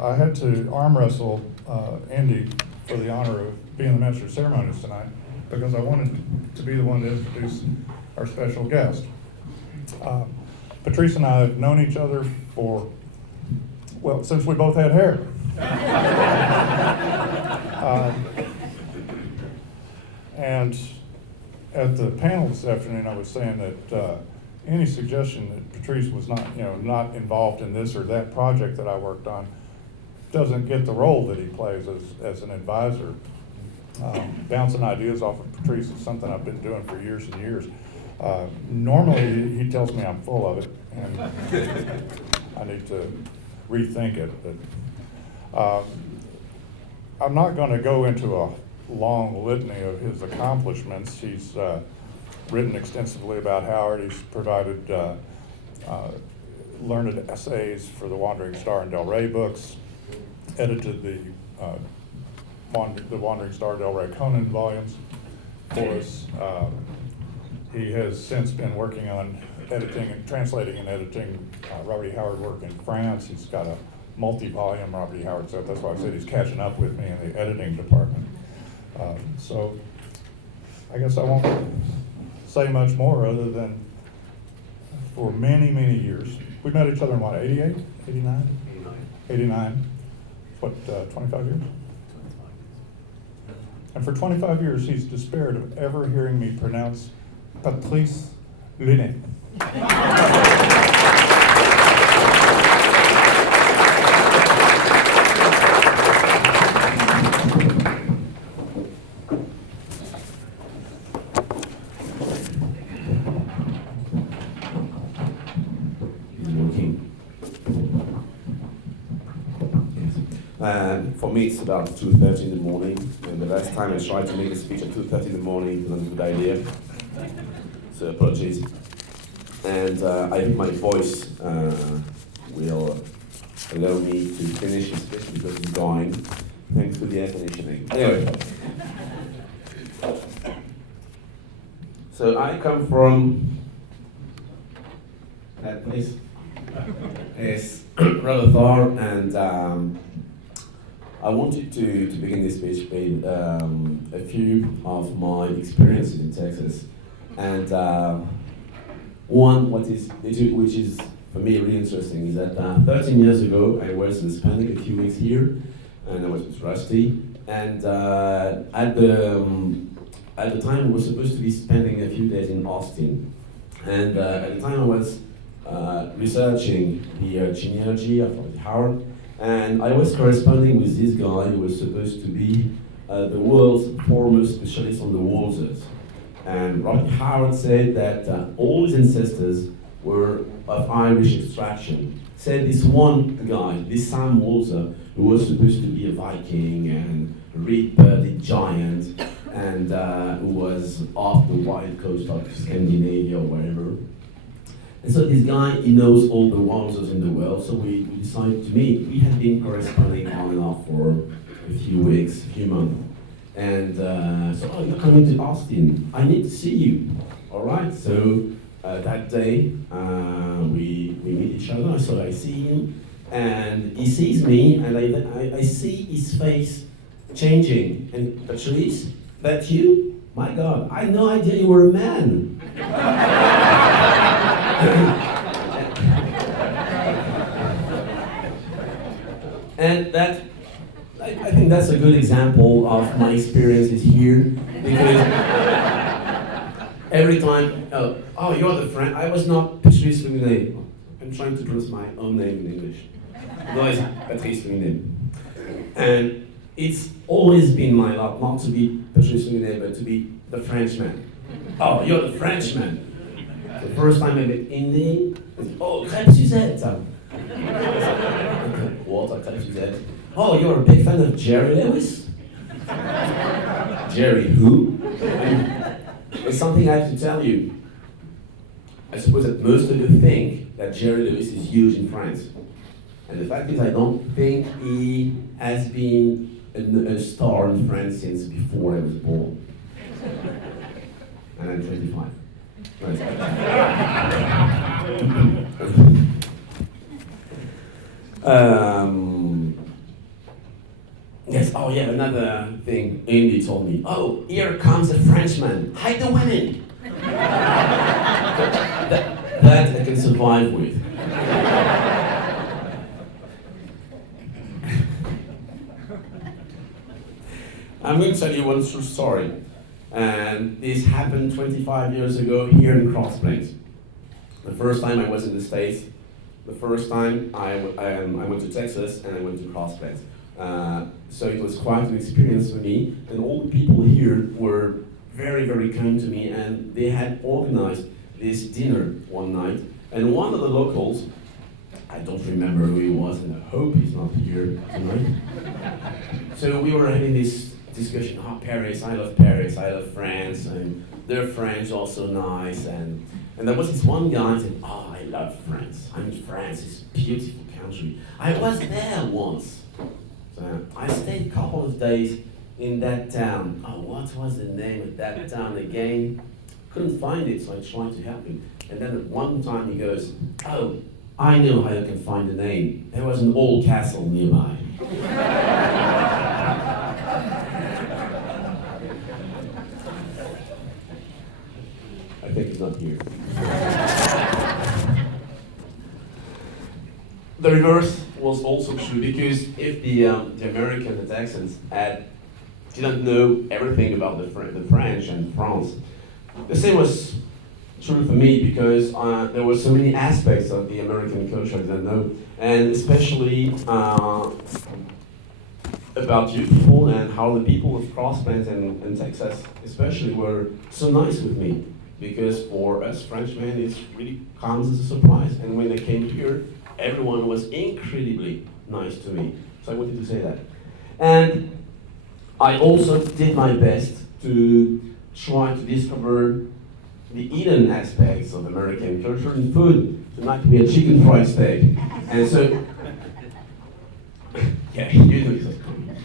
I had to arm wrestle Andy for the honor of being the master of ceremonies tonight because I wanted to be the one to introduce our special guest. Patrice and I have known each other for, well, since we both had hair. And at the panel this afternoon, I was saying that any suggestion that Patrice was not involved in this or that project that I worked on doesn't get the role that he plays as an advisor. Bouncing ideas off of Patrice is something I've been doing for years and years. Normally, he tells me I'm full of it, and I need to rethink it. But I'm not going to go into a long litany of his accomplishments. He's written extensively about Howard. He's provided learned essays for the Wandering Star and Del Rey books, edited the Wandering Star Del Rey Conan volumes for us. He has since been working on editing and translating and editing Robert E. Howard work in France. He's got a multi-volume Robert E. Howard set. That's why I said he's catching up with me in the editing department. So I guess I won't say much more other than for many, many years. We met each other in what, 88, 89? 89. What, 25 years? And for 25 years, he's despaired of ever hearing me pronounce Patrice Louinet. For me, it's about 2:30 in the morning, and the last time I tried to make a speech at 2:30 in the morning was not a good idea, so apologies. And I think my voice will allow me to finish the speech because it's going, thanks to the air conditioning. Anyway, so I come from that place. It's rather far, and I wanted to begin this speech with a few of my experiences in Texas, and one which is for me really interesting is that 13 years ago I was spending a few weeks here, and I was with Rusty, and at the time we were supposed to be spending a few days in Austin, and at the time I was researching the genealogy of Robert Howard. And I was corresponding with this guy who was supposed to be the world's foremost specialist on the waltzers. And Robert Howard said that all his ancestors were of Irish extraction. Said this one guy, this Sam Walzer, who was supposed to be a Viking and a red-bearded giant, and who was off the wild coast of Scandinavia or wherever. And so this guy, he knows all the waltzers in the world, so we decided to meet. We had been corresponding on and off for a few weeks, a few months. And so, oh, you're coming to Austin. I need to see you. All right, so that day, we meet each other, so I see him, and he sees me, and I see his face changing. And Patrice, that you? My God, I had no idea you were a man. And that, I think that's a good example of my experiences here, because every time, oh, you're the friend. I was not Patrice Louinet. I'm trying to pronounce my own name in English. No, it's Patrice Louinet. And it's always been my lot not to be Patrice Louinet, but to be the Frenchman. Oh, you're the Frenchman. The first time I met Indy, oh, crêpe Suzette. What, a crêpe Suzette? Oh, you're a big fan of Jerry Lewis? Jerry who? It's something I have to tell you. I suppose that most of you think that Jerry Lewis is huge in France. And the fact is I don't think he has been a star in France since before I was born. And I'm 25. Yes, oh yeah, another thing Andy told me. Oh, here comes a Frenchman. Hide the women. that I can survive with. I'm going to tell you one true story. And this happened 25 years ago here in Cross Plains. The first time I was in the States, the first time I went to Texas and I went to Cross Plains. So it was quite an experience for me, and all the people here were very, very kind to me, and they had organized this dinner one night, and one of the locals, I don't remember who he was, and I hope he's not here tonight. So we were having this discussion, Paris, I love France, and their French also nice, and there was this one guy who said, oh, I love France. I mean, France is a beautiful country. I was there once. So I stayed a couple of days in that town. Oh, what was the name of that town again? Couldn't find it, so I tried to help him. And then at one time he goes, oh, I know how you can find the name. There was an old castle nearby. I think he's not here. The reverse was also true, because if the American, the Texans, didn't know everything about the French and France, the same was true for me, because there were so many aspects of the American culture I didn't know, and especially about you people and how the people of Cross Plains and Texas especially were so nice with me, because for us Frenchmen it really comes as a surprise, and when I came here everyone was incredibly nice to me. So I wanted to say that. And I also did my best to try to discover the hidden aspects of American culture and food. Tonight we had chicken fried steak. And so, yeah, you knew it was coming.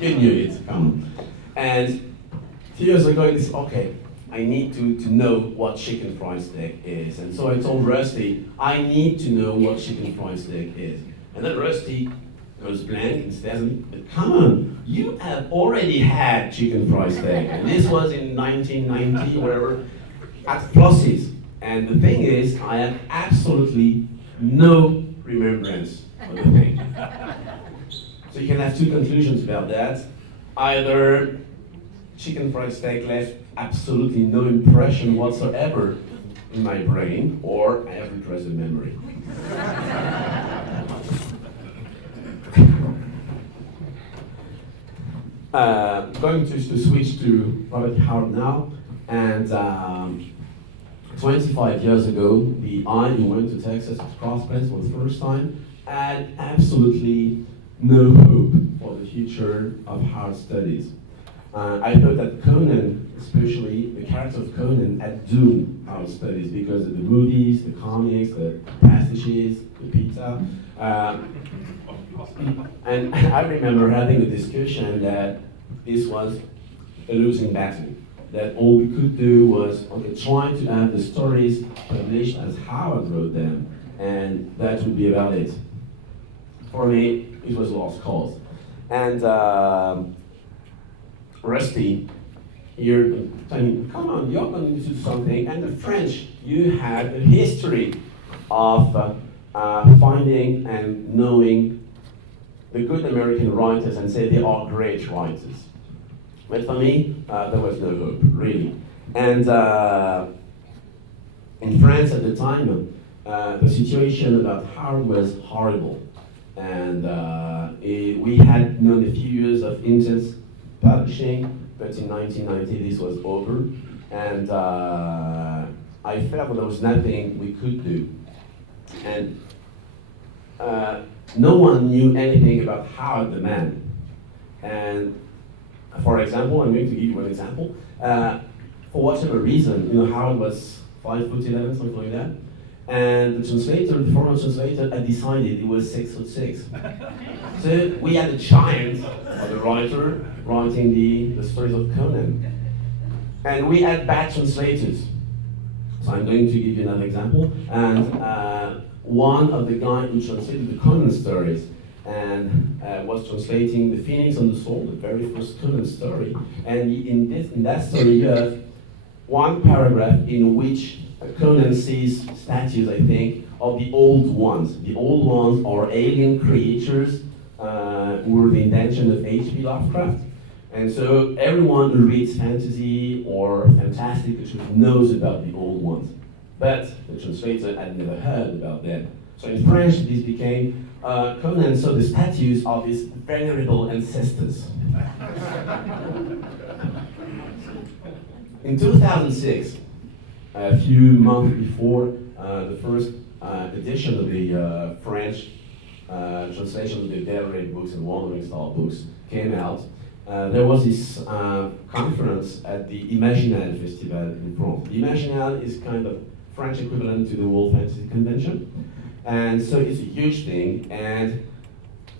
You knew it coming. And 2 years ago, I said, okay, I need to know what chicken fried steak is. And so I told Rusty, I need to know what chicken fried steak is. And then Rusty goes blank and says, but come on, you have already had chicken fried steak. And this was in 1990, whatever, at Flossie's. And the thing is, I have absolutely no remembrance of the thing. So you can have two conclusions about that. Either chicken fried steak left absolutely no impression whatsoever in my brain, or I have repressive memory. Going to switch to Robert Howard now, and 25 years ago, I who went to Texas to Cross Plains for the first time had absolutely no hope for the future of hard studies. I thought that Conan, especially the character of Conan, had doomed our studies because of the movies, the comics, the pastiches, the pizza. And I remember having a discussion that this was a losing battle. That all we could do was try to have the stories published as Howard wrote them, and that would be about it. For me, it was a lost cause. And Rusty here saying, come on, you're going to do something. And the French, you had a history of finding and knowing the good American writers and say they are great writers. But for me, there was no hope, really. And in France at the time, the situation about Howard was horrible. And we had known a few years of intense publishing, but in 1990 this was over, and I felt there was nothing we could do. And no one knew anything about Howard the man. And for example, I'm going to give you one example. For whatever reason, Howard was 5'11", something like that. And the translator, the foreign translator, had decided he was 6'6". So we had a giant of a writer writing the stories of Conan. And we had bad translators. So I'm going to give you another example. And one of the guys who translated the Conan stories, and was translating The Phoenix on the Soul, the very first Conan story. And in that story, you have one paragraph in which Conan sees statues, I think, of the old ones. The old ones are alien creatures who were the invention of H.P. Lovecraft. And so everyone who reads fantasy or fantastic knows about the old ones. But the translator had never heard about them. So in French, this became Conan saw the statues of his venerable ancestors. In 2006, a few months before the first edition of the French translation of the Delray books and Wandering Star books came out, there was this conference at the Imaginal Festival in France. The Imaginal is kind of French equivalent to the World Fantasy Convention. And so it's a huge thing. And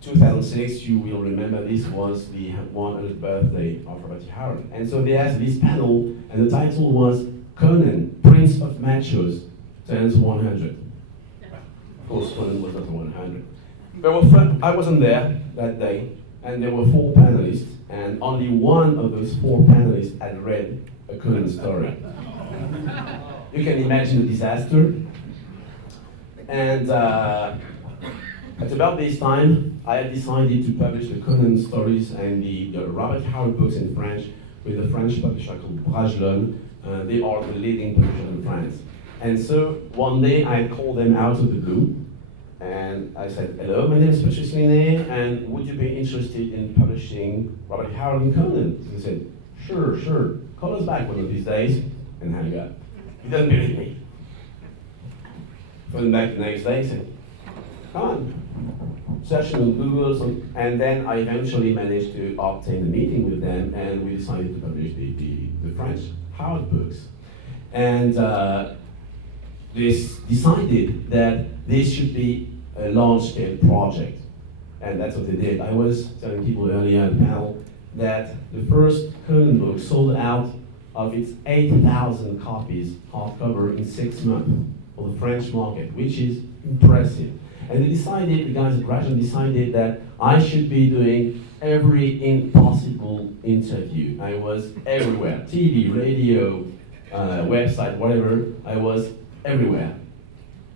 2006, you will remember this was the 100th birthday of Robert E. Howard. And so they had this panel, and the title was Conan, Prince of Machos, turns 100. Of course, Conan was not 100. I wasn't there that day, and there were 4 panelists, and only one of those 4 panelists had read a Conan story. You can imagine the disaster. And at about this time, I had decided to publish the Conan stories and the Robert Howard books in French with a French publisher called Bragelonne. They are the leading publisher in France. And so one day I called them out of the blue, and I said, "Hello, my name is Patrice Louinet, and would you be interested in publishing Robert Howard and Conan?" And they said, sure, call us back one of these days," and hang up. He doesn't believe me. Phoned back the next day, said, "Come on." Searching on Google, and then I eventually managed to obtain a meeting with them, and we decided to publish the French Howard books. And this decided that this should be a large-scale project, and that's what they did. I was telling people earlier at the panel that the first Conan book sold out of its 8,000 copies hardcover in 6 months for the French market, which is impressive. And they decided, the guys at Bragelonne decided that I should be doing every impossible interview. I was everywhere, TV, radio, website, whatever, I was everywhere.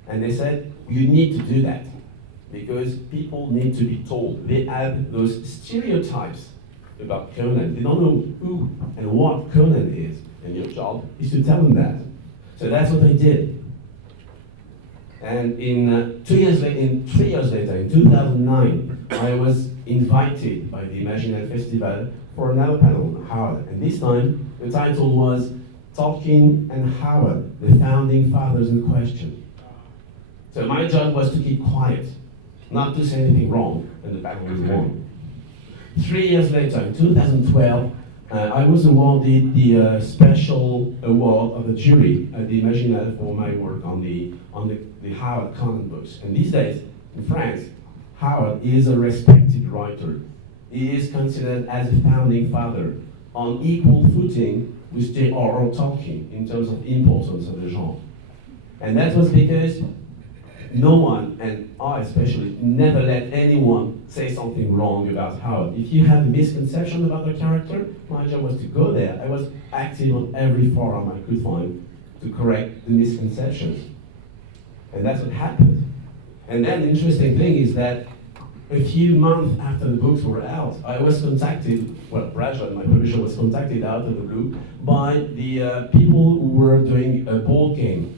And they said, "You need to do that, because people need to be told." They have those stereotypes about Conan. They don't know who and what Conan is, and your job is to tell them that. So that's what I did. And in 3 years later, in 2009, I was invited by the Imaginal Festival for another panel on Howard. And this time, the title was Tolkien and Howard, the Founding Fathers in Question. So my job was to keep quiet, not to say anything wrong, and the battle was won. 3 years later, in 2012, I was awarded the special award of the jury at the Imaginal for my work on the Howard Conan books. And these days, in France, Howard is a respected writer. He is considered as a founding father on equal footing with J.R.R. Tolkien in terms of importance of the genre. And that was because no one, and I especially, never let anyone say something wrong about Howard. If you have a misconception about the character, my job was to go there. I was active on every forum I could find to correct the misconceptions. And that's what happened. And then the interesting thing is that a few months after the books were out, I was contacted, well, Bragelonne, my publisher, was contacted out of the blue by the people who were doing a board game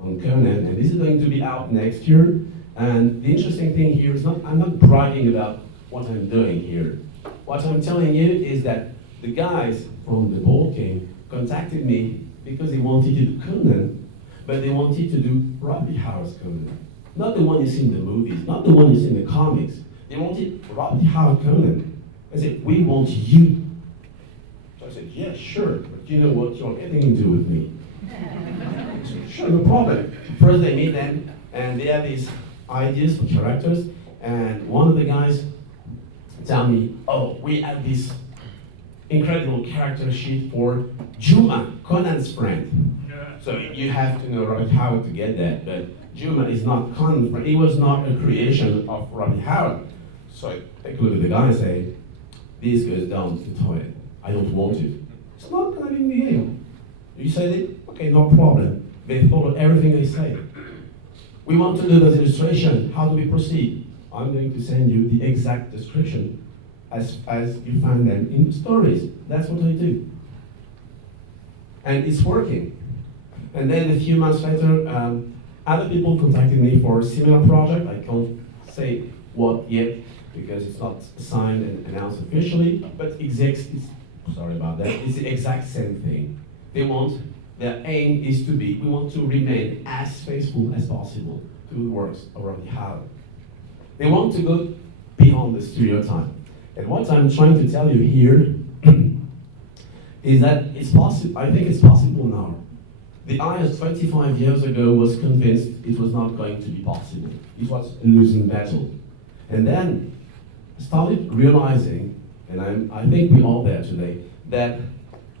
on Conan, and this is going to be out next year. And the interesting thing here is I'm not bragging about what I'm doing here. What I'm telling you is that the guys from the board game contacted me because they wanted to do Conan, but they wanted to do Robert Howard's Conan. Not the one you see in the movies, not the one you see in the comics. They wanted Robert Howard Conan. I said, "We want you." So I said, "Yeah, sure, but you know what you're getting into with me." I said, "Sure, no problem." First they meet them, and they have these ideas for characters, and one of the guys tell me, "Oh, we have this incredible character sheet for Juma, Conan's friend." So you have to know Robert Howard to get that, but Juma is not Conan's friend. He was not a creation of Robert Howard. So I take a look at the guy and say, this goes down the toilet. I don't want it. It's not gonna be in the game. You said it? Okay, no problem. They follow everything they say. We want to do this illustration. How do we proceed? I'm going to send you the exact description as you find them in the stories. That's what I do. And it's working. And then a few months later, other people contacted me for a similar project. I can't say what yet because it's not signed and announced officially, but sorry about that, it's the exact same thing. Their aim is to be, we want to remain as faithful as possible to the works of Robert Howard. They want to go beyond the stereotype. And what I'm trying to tell you here is that it's possible, I think it's possible now. The IS 25 years ago was convinced it was not going to be possible. It was a losing battle. And then started realizing, and I think we're all there today, that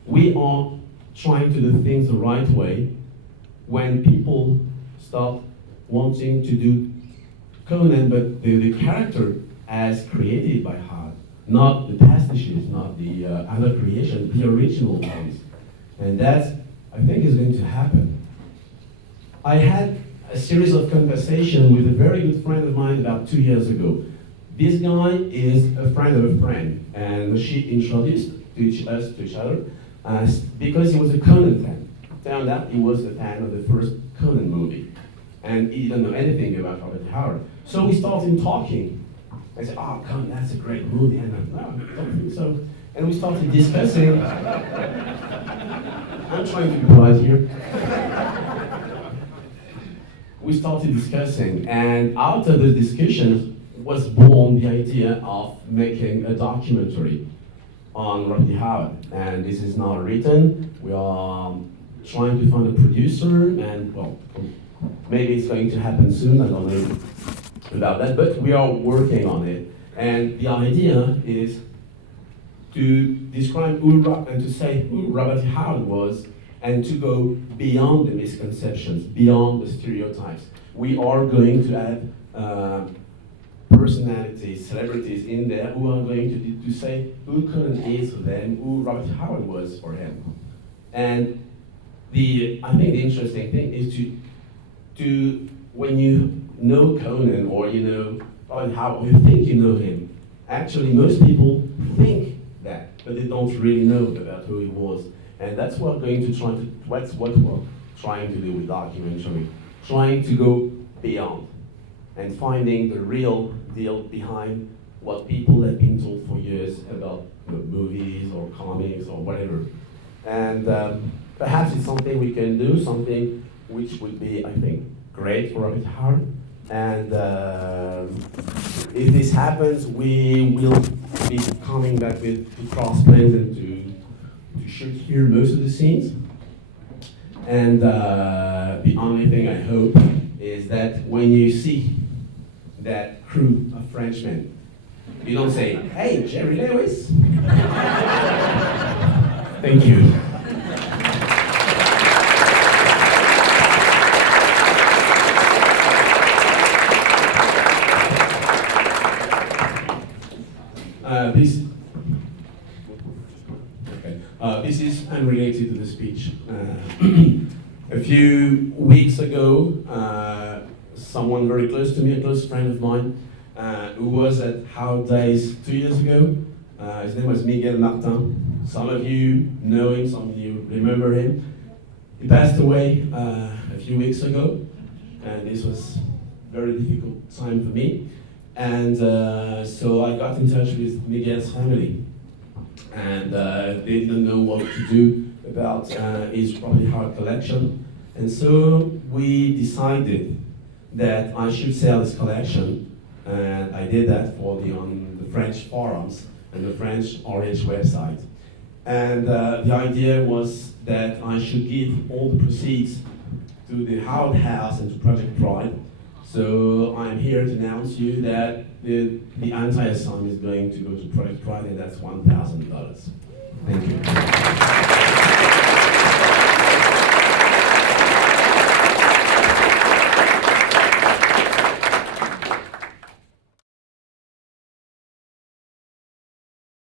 we are trying to do things the right way when people start wanting to do Conan, but the character as created by Howard, not the pastiches, not the other creation, the original ones. And that, I think, is going to happen. I had a series of conversations with a very good friend of mine about 2 years ago. This guy is a friend of a friend, and she introduced us to each other because he was a Conan fan. Turned out he was a fan of the first Conan movie, and he didn't know anything about Robert Howard. So we started talking. I said, "Oh, Conan, that's a great movie," and no, I don't think so. And we started discussing. I'm trying to be polite here. We started discussing, and out of the discussions was born the idea of making a documentary on Robert Howard. And this is now written. We are trying to find a producer, and well, maybe it's going to happen soon. I don't know about that, but we are working on it. And the idea is to describe and to say who Robert Howard was, and to go beyond the misconceptions, beyond the stereotypes. We are going to add personalities, celebrities in there who are going to say who Conan is for them, who Robert Howard was for him. And I think the interesting thing is to when you know Conan or you know Robert Howard, or you think you know him, actually most people think that, but they don't really know about who he was. And that's what that's what we're trying to do with documentary, trying to go beyond and finding the real deal behind what people have been told for years about movies or comics or whatever. And perhaps it's something we can do, something which would be, I think, great for Robert Howard. And if this happens, we will be coming back with crossplanes and to shoot here most of the scenes. And the only thing I hope is that when you see that crew of Frenchmen, you don't say, "Hey, Jerry Lewis." Thank you. This is unrelated to the speech. A few weeks ago, someone very close to me, a close friend of mine, who was at Howard Days 2 years ago, his name was Miguel Martin. Some of you know him, some of you remember him. He passed away a few weeks ago, and this was a very difficult time for me. And so I got in touch with Miguel's family, and they didn't know what to do about his Robert Howard collection. And so we decided that I should sell his collection, and I did that on the French forums and the French RH website. And the idea was that I should give all the proceeds to the Howard House and to Project Pride. So I'm here to announce you that the entire sum is going to go to Project Pride, and that's $1,000. Thank you.